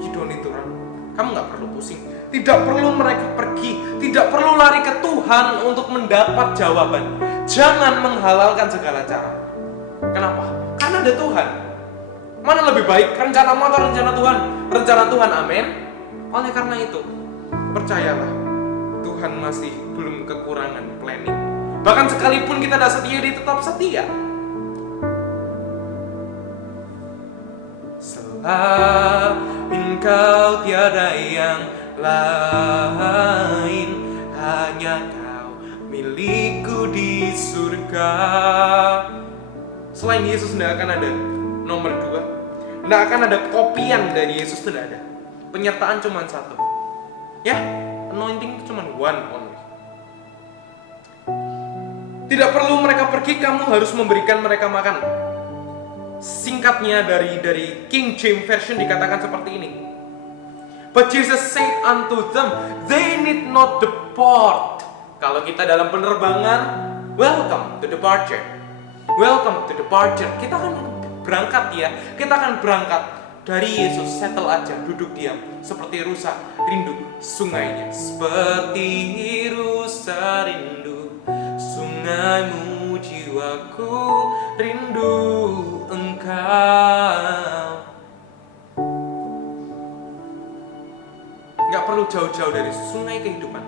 you don't need to run. Kamu gak perlu pusing. Tidak perlu mereka pergi. Tidak perlu lari ke Tuhan untuk mendapat jawaban. Jangan menghalalkan segala cara. Kenapa? Karena ada Tuhan. Mana lebih baik, rencanamu atau rencana Tuhan? Rencana Tuhan, amin. Oleh karena itu, percayalah, Tuhan masih belum kekurangan planning. Bahkan sekalipun kita tidak setia, dia tetap setia. Selain kau tiada yang lain, hanya kau milikku di surga. Selain Yesus tidak akan ada nomor 2. Tidak akan ada kopian dari Yesus, tidak ada. Penyertaan cuma satu. Ya, anointing itu cuma one only. Tidak perlu mereka pergi, kamu harus memberikan mereka makan. Singkatnya dari King James Version dikatakan seperti ini. But Jesus said unto them, they need not depart. Kalau kita dalam penerbangan, welcome to departure. Welcome to departure. Kita akan berangkat ya. Kita akan berangkat dari Yesus. Settle aja, duduk diam. Seperti rusa rindu sungainya. Seperti rusa rindu sungaimu, jiwaku rindu engkau. Gak perlu jauh-jauh dari sungai kehidupan.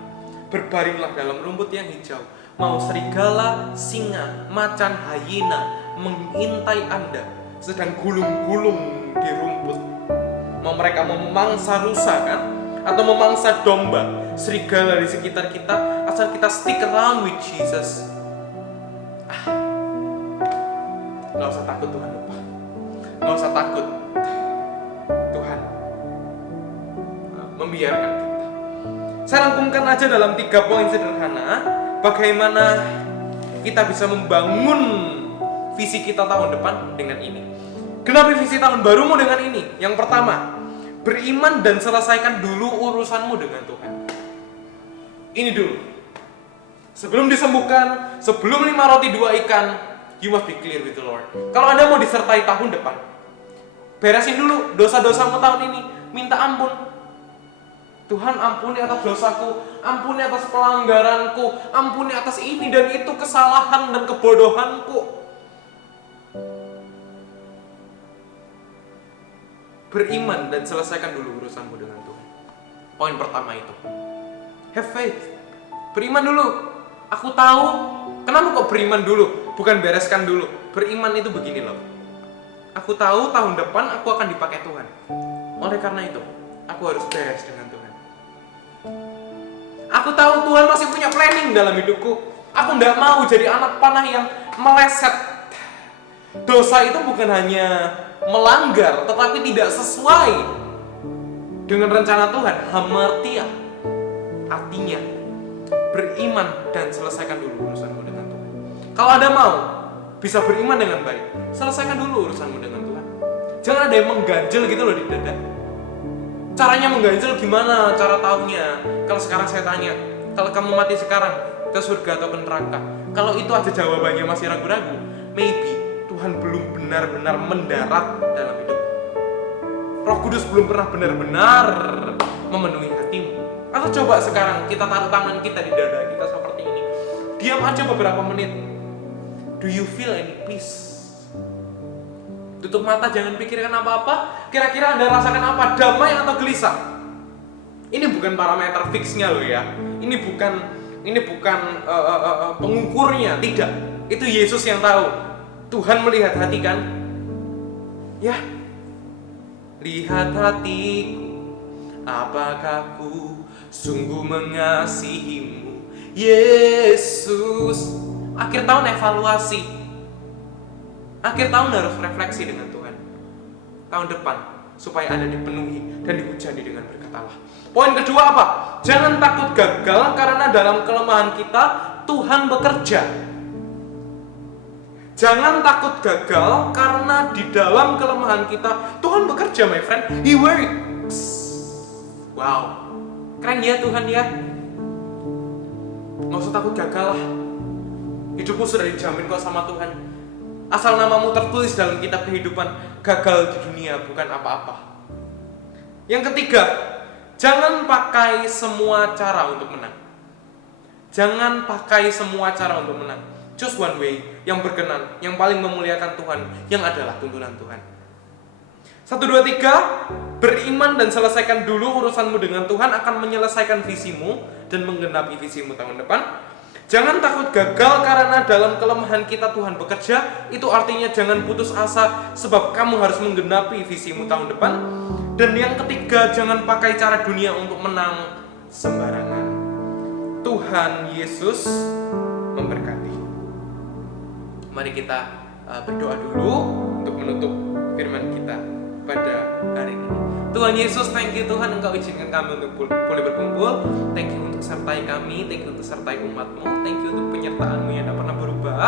Berbaringlah dalam rumput yang hijau. Mau serigala, singa, macan, hyena mengintai Anda sedang gulung-gulung di rumput. Mau mereka memangsa rusa kan? Atau memangsa domba, serigala di sekitar kita, asal kita stick around with Jesus. Gak usah takut, Tuhan lupa. Gak usah takut, Tuhan membiarkan kita. Saya rangkumkan aja dalam 3 poin sederhana bagaimana kita bisa membangun visi kita tahun depan dengan ini. Genapi visi tahun barumu dengan ini. Yang pertama, beriman dan selesaikan dulu urusanmu dengan Tuhan. Ini dulu. Sebelum disembuhkan, sebelum 5 roti 2 ikan, you must be clear with the Lord. Kalau Anda mau disertai tahun depan, beresin dulu dosa-dosamu tahun ini. Minta ampun. Tuhan, ampuni atas dosaku, ampuni atas pelanggaranku, ampuni atas ini dan itu kesalahan dan kebodohanku. Beriman dan selesaikan dulu urusanmu dengan Tuhan. Poin pertama itu. Have faith. Beriman dulu. Aku tahu. Kenapa kok beriman dulu? Bukan bereskan dulu. Beriman itu begini loh. Aku tahu tahun depan aku akan dipakai Tuhan. Oleh karena itu, aku harus beres dengan Tuhan. Aku tahu Tuhan masih punya planning dalam hidupku. Aku tidak mau jadi anak panah yang meleset. Dosa itu bukan hanya melanggar, tetapi tidak sesuai dengan rencana Tuhan. Hamartia, artinya beriman dan selesaikan dulu urusanmu dengan Tuhan. Kalau Anda mau bisa beriman dengan baik, selesaikan dulu urusanmu dengan Tuhan. Jangan ada yang mengganjel gitu loh di dada. Caranya mengganjel gimana? Cara taunya? Kalau sekarang saya tanya, kalau kamu mati sekarang, ke surga atau ke neraka? Kalau itu aja jawabannya masih ragu-ragu, maybe Tuhan belum benar-benar mendarat dalam hidup. Roh Kudus belum pernah benar-benar memenuhi hatimu. Atau coba sekarang kita taruh tangan kita di dada kita seperti ini. Diam aja beberapa menit. Do you feel any peace? Tutup mata, jangan pikirkan apa-apa. Kira-kira Anda rasakan apa? Damai atau gelisah? Ini bukan parameter fixnya loh ya. Ini bukan pengukurnya, tidak. Itu Yesus yang tahu. Tuhan melihat hati kan? Ya. Lihat hatiku, apakah ku sungguh mengasihimu, Yesus. Akhir tahun evaluasi. Akhir tahun harus refleksi dengan Tuhan. Tahun depan supaya Anda dipenuhi dan dihujani dengan berkat Allah. Poin kedua apa? Jangan takut gagal karena dalam kelemahan kita Tuhan bekerja. Jangan takut gagal karena di dalam kelemahan kita Tuhan bekerja, my friend. He works. Wow, keren ya Tuhan ya. Nggak usah takut gagal lah. Hidupmu sudah dijamin kok sama Tuhan. Asal namamu tertulis dalam kitab kehidupan, gagal di dunia bukan apa-apa. Yang ketiga, jangan pakai semua cara untuk menang. Jangan pakai semua cara untuk menang. Choose one way yang berkenan, yang paling memuliakan Tuhan, yang adalah tuntunan Tuhan. 1, 2, 3, beriman dan selesaikan dulu urusanmu dengan Tuhan akan menyelesaikan visimu dan menggenapi visimu tahun depan. Jangan takut gagal karena dalam kelemahan kita Tuhan bekerja. Itu artinya jangan putus asa sebab kamu harus menggenapi visimu tahun depan. Dan yang ketiga, jangan pakai cara dunia untuk menang sembarangan. Tuhan Yesus memberkati. Mari kita berdoa dulu untuk menutup firman kita pada hari ini. Tuhan Yesus, thank you Tuhan, Engkau izinkan kami untuk boleh berkumpul. Thank you untuk sertai kami, thank you untuk sertai umat-Mu, thank you untuk penyertaan-Mu yang tidak pernah berubah.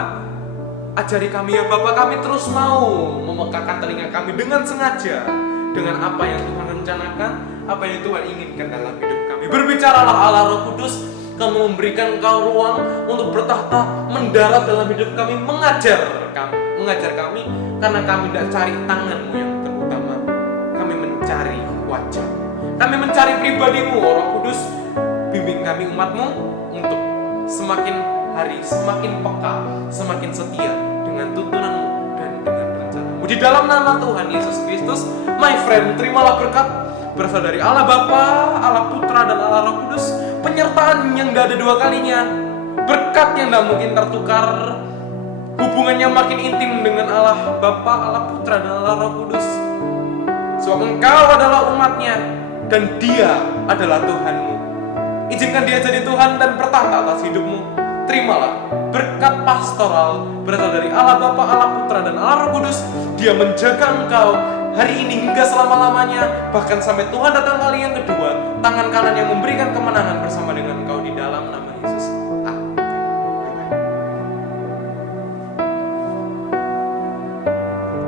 Ajari kami ya Bapa, kami terus mau memekakan telinga kami dengan sengaja dengan apa yang Tuhan rencanakan, apa yang Tuhan inginkan dalam hidup kami. Berbicaralah Allah Roh Kudus, kamu memberikan Engkau ruang untuk bertahta, mendarat dalam hidup kami, mengajar kami, karena kami tidak cari tangan-Mu yang terutama, kami mencari wajah, kami mencari pribadi-Mu, Roh Kudus. Bimbing kami umat-Mu untuk semakin hari semakin peka, semakin setia dengan tuntunan-Mu dan dengan rencana-Mu. Di dalam nama Tuhan Yesus Kristus, my friend, terimalah berkat berasal dari Allah Bapa, Allah Putra, dan Allah Roh Kudus. Penyertaan yang tidak ada dua kalinya, berkat yang tidak mungkin tertukar, hubungannya makin intim dengan Allah Bapa, Allah Putra, dan Allah Roh Kudus. Sebab Engkau adalah umat-Nya dan Dia adalah Tuhan-Mu. Izinkan Dia jadi Tuhan dan bertahta atas hidupmu. Terimalah berkat pastoral berasal dari Allah Bapa, Allah Putra, dan Allah Roh Kudus. Dia menjaga engkau hari ini hingga selama-lamanya, bahkan sampai Tuhan datang kali yang kedua. Tangan kanan yang memberikan kemenangan bersama dengan engkau di dalam nama Yesus.